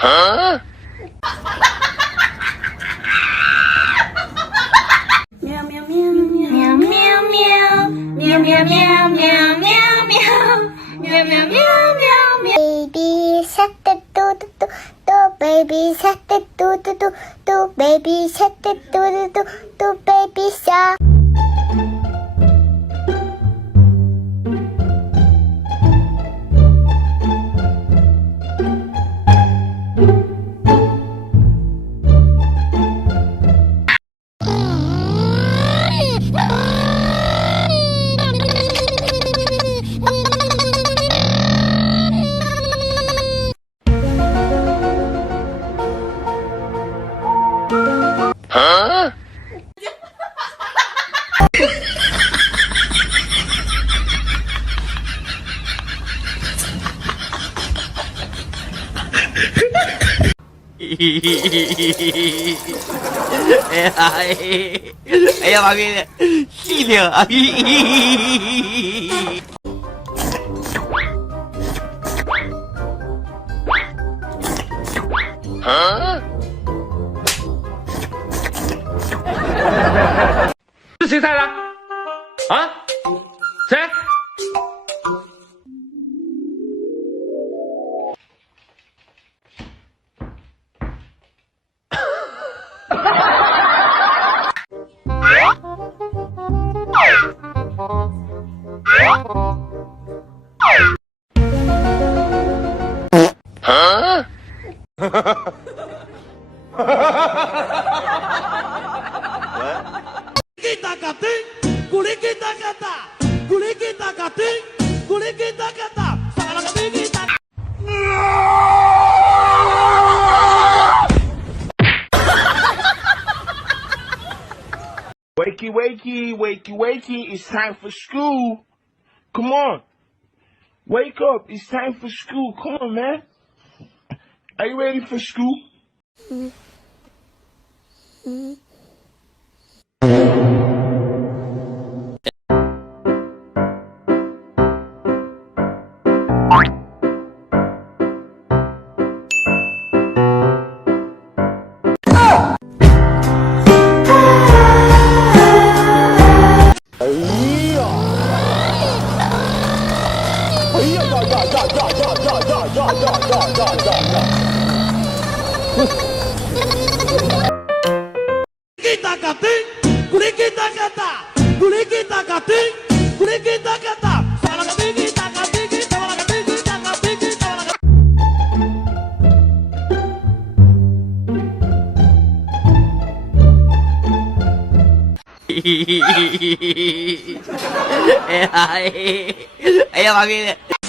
Meow meow meow meow meow meow meow meow meow meow meow meow meow meow meow. Baby shark do do do do, baby shark do do do do, baby shark do do do do, baby shark. Ella va bien. Silio.是谁猜的？啊？谁？Wakey, wakey, wakey, wakey, it's time for school. Come on. Wake up, it's time for school. Come on, man. Are you ready for school? Ella va bien.